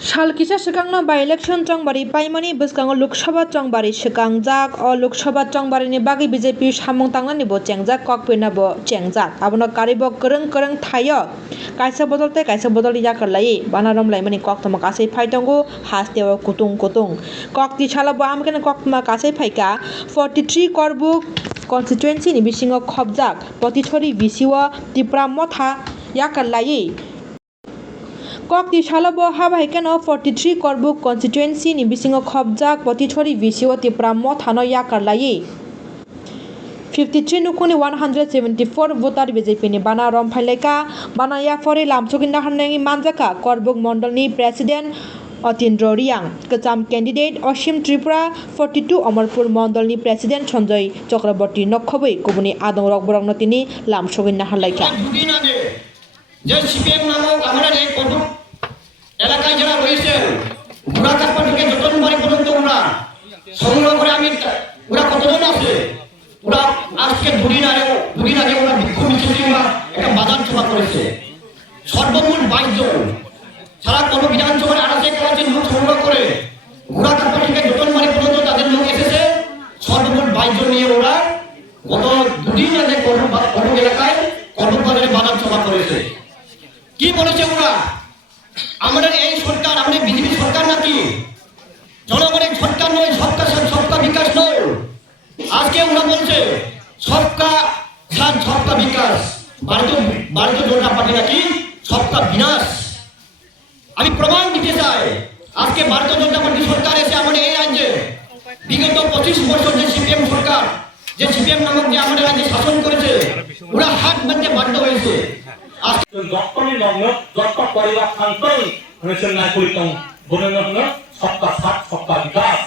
सालकिसा सिगांनो by election चंबारि पाइमानि बसकांगो Lok Sabha चंबारि सिगांजाक अ लोकसभा चंबारिनि बागै BJP सामं तांनानि bo chengjak kokpina bo chengjak abono karibo korong korong thayo kaisa bodol yakarlai banarom laimani koktoma kasai phaitongo hasteo kutung kutung kokti salabo amkene koktoma kasai phaika 43 korbuk constituency ni bisingo khobjak potichori bisiwo tipra motha yakarlai Kokti Shalabo Habaikano 43 Korbuk constituency ni bisingo khobjak potichori bisio tipra mothano yakarlai 53 nukuni 174 voter BJP ni bana rom phaileka bana ya fori lamchoginda hanengi manjaka Korbuk Mondal ni president Otindro Riang kecham candidate Osim Tripura 42 Amarpur Mondal ni president Sanjay Chakraborty nokhobai kubuni adong rok borok notini lamchoginda hanlaika যে CPM নামক আমাদের এই কটক এলাকায় যারা রয়েছেন ওরা কাপড় থেকে যতন বাড়ি পর্যন্ত ওরা সংগ্রহ করে আমি ওরা কতজন আছে ওরা আজকে দুদিন আগে ওরা বিক্ষোভ মিছিল ওরা একটা বাজার সভা করেছে সর্বমোট 22 জন সারা কোন বিধানসভার আড়াতে কাছে লোক সংগ্রহ করে ওরা কাপড় থেকে যতন বাড়ি পর্যন্ত তাদের লোক এসেছে সর্বমোট 22 জন নিয়ে ওরা গত দুদিন আগে কটক এলাকায় কর্মকাণ্ডে বাজার সভা করেছে কি বলেছে ওরা আমাদের এই সরকার আমাদের বিজেপি সরকার নাকি জনগণের সরকার নয় সবকা সাথ সবকা বিকাশ নয় আজকে ওরা বলছে সবকা সাথ সবকা বিকাশ ভারতীয় জনতা পার্টি নাকি সবকা বিনাশ আমি প্রমাণ দিতে চাই আজকে ভারতীয় জনতা পার্টি সরকার এসে আমাদের এই রাজ্যে বিগত 25 বছর যে সিপিএম সরকার যে সিপিএম নামক যে আমাদের রাজ্যে শাসন করেছে ওরা হাত বাঁধতে বাধ্য হয়েছে যতনি নগ্ন যত পরিবর্তনই হয়েছেন না করিতম বননগ্ন সবকা সাথ সবকা বিকাশ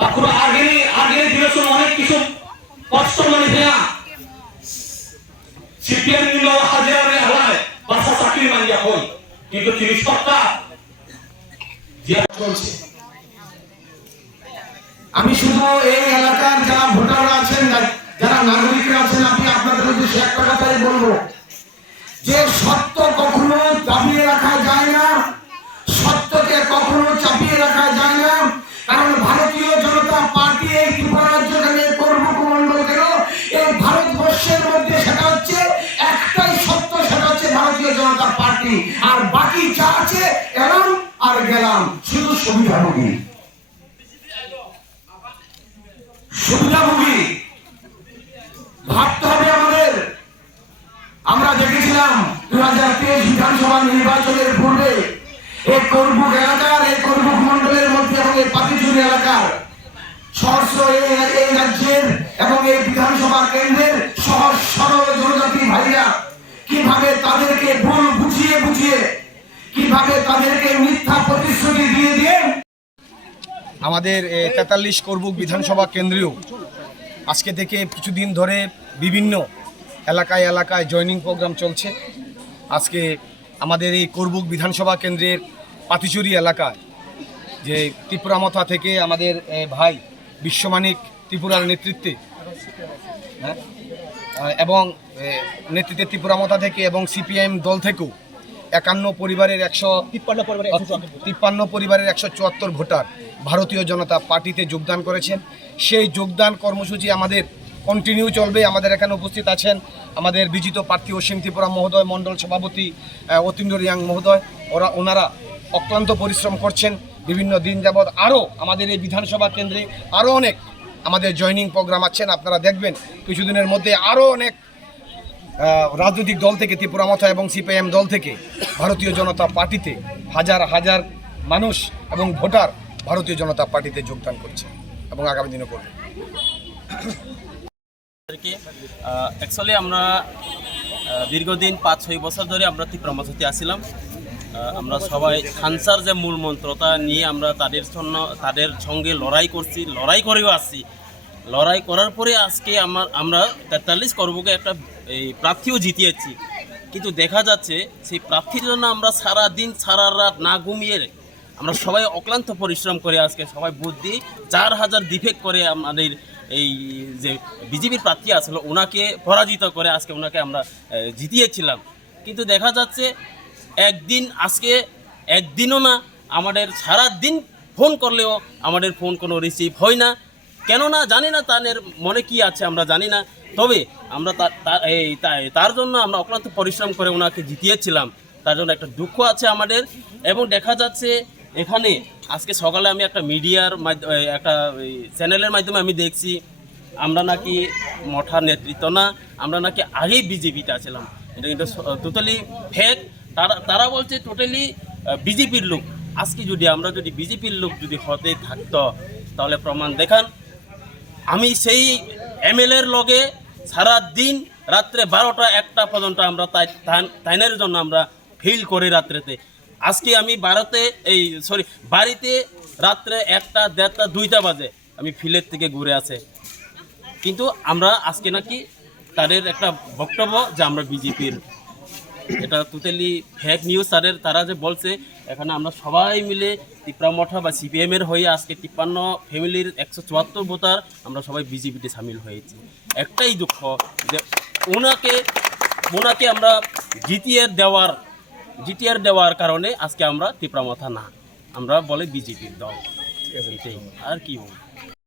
তাকুরা আগে দিয়েছেন অনেক কিছু কষ্ট মানে দেয়া সিপিএম নিল হাজারে হালায় বাসা চাকরি মানিয়া হই কিন্তু তিনি সরকার যে চলছে আমি শুধু এই এলাকার যারা ভোটাররা আছেন যারা নাগরিকরা আছেন আমি আপনাদের উদ্দেশ্যে একটা কথাই বলবো যে সত্য কখনো চাপিয়ে রাখা যায় না সত্যকে কখনো চাপিয়ে রাখা যায় না কারণ ভারতীয় জনতা পার্টি এই ত্রিপুরা রাজ্যে কর্মক মন্ডল কেন এই ভারতবর্ষের মধ্যে সেটা হচ্ছে একটাই সত্য সেটা হচ্ছে ভারতীয় জনতা পার্টি আর বাকি যা আছে এলাম আর গেলাম শুধু সুবিধাভোগী ভাবতে হবে আমাদের আমরা দেখেছিলাম 2023 বিধানসভা নির্বাচনের পূর্বে এই করবুক এলাকার এই করবুক মন্ডলের মধ্যে এবং এই পাতিচুরি এলাকার সহস্র এই রাজ্যের এবং এই বিধানসভা কেন্দ্রের সহজ সরল জনজাতি ভাইরা কিভাবে তাদেরকে ভুল বুঝিয়ে কিভাবে তাদেরকে মিথ্যা প্রতিশ্রুতি দিয়ে আমাদের 43 করবুক বিধানসভা কেন্দ্রীয় আজকে থেকে কিছুদিন ধরে বিভিন্ন এলাকায় জয়নিং প্রোগ্রাম চলছে আজকে আমাদের এই করবুক বিধানসভা কেন্দ্রের পাতিচুরি এলাকায় যে ত্রিপুরামথা থেকে আমাদের ভাই বিশ্বমানিক ত্রিপুরার নেতৃত্বে এবং নেতৃত্বে ত্রিপুরামথা থেকে এবং সিপিএম দল থেকেও 51 পরিবারের 153 পরিবারের 174 ভোটার ভারতীয় জনতা পার্টিতে যোগদান করেছেন সেই যোগদান কর্মসূচি আমাদের কন্টিনিউ চলবে আমাদের এখানে উপস্থিত আছেন আমাদের বিজিত প্রার্থী অসীম ত্রিপুরা মহোদয় মণ্ডল সভাপতি অতীন্দ্র রিয়াং মহোদয় ওনারা অক্লান্ত পরিশ্রম করছেন বিভিন্ন দিন যাবৎ আরও আমাদের এই বিধানসভা কেন্দ্রে আরও অনেক আমাদের জয়নিং প্রোগ্রাম আছেন আপনারা দেখবেন কিছুদিনের মধ্যে আরও অনেক রাজনৈতিক দল থেকে ত্রিপুরামথা এবং সিপিএম দল থেকে ভারতীয় জনতা পার্টিতে হাজার হাজার মানুষ এবং ভোটার ভারতীয় জনতা পার্টিতে যোগদান করছে এবং আগামী দিনে করবে অ্যাকচুয়ালি আমরা দীর্ঘদিন 5-6 বছর ধরে আমরা ত্রিপুরামথাতে আসছিলাম আমরা সবাই খানসার যে মূল মন্ত্রতা নিয়ে আমরা তাদের সঙ্গে লড়াই করেও আসছি লড়াই করার পরে আজকে আমরা 43 করবুকে একটা প্রার্থীও জিতিয়েছি কিন্তু দেখা যাচ্ছে সেই প্রার্থীর জন্য আমরা সারা দিন সারা রাত না ঘুমিয়ে আমরা সবাই অক্লান্ত পরিশ্রম করে আজকে সবাই বুদ্ধি 4000 ডিফেক্ট করে আমাদের এই যে বিজেপির প্রার্থী আসলে ওনাকে পরাজিত করে আজকে ওনাকে আমরা জিতিয়েছিলাম কিন্তু দেখা যাচ্ছে একদিন আজকে একদিনও না, আমাদের সারা দিন ফোন করলেও আমাদের ফোন কোনো রিসিভ হয় না। কেননা জানি না তাদের মনে কি আছে, আমরা জানি না। তবে আমরা তার জন্য আমরা অক্লান্ত পরিশ্রম করে ওনাকে জিতিয়েছিলাম, তার জন্য একটা দুঃখ আছে আমাদের। এবং দেখা যাচ্ছে এখানে আজকে সকালে আমি একটা মিডিয়ার মাধ্যমে, একটা চ্যানেলের মাধ্যমে আমি দেখছি আমরা নাকি মঠার নেতৃত্ব না, আমরা নাকি আগেই বিজেপিতে আছিলাম। এটা কিন্তু টোটালি ফেক। তারা বলছে টোটালি বিজেপির লোক। আজকে আমরা যদি বিজেপির লোক যদি হতে থাকতো তাহলে প্রমাণ দেখান। আমি সেই এমএলএর লগে সারা দিন রাত্রে 12টা 1টা পর্যন্ত আমরা তাইনের জন্য আমরা ফিল করি রাত্রেতে। আজকে আমি বাড়িতে রাত্রে 1টা 1:30টা 2টা বাজে আমি ফিলের থেকে ঘুরে আসে। কিন্তু আমরা আজকে নাকি তাদের একটা বক্তব্য যে আমরা বিজেপির, এটা টোটালি ফেক নিউজ। তারা যে বলছে এখানে আমরা সবাই মিলে তিপ্রা মঠা বা সিপিএমের হয়ে আজকে 53 ফ্যামিলির 174 ভোটার আমরা সবাই বিজেপিতে সামিল হয়েছি। একটাই দুঃখ যে ওনাকে আমরা জিটিআর দেওয়ার কারণে আজকে আমরা তিপ্রা মঠা না, আমরা বলে বিজেপির দল। এটাই, আর কি বলবো।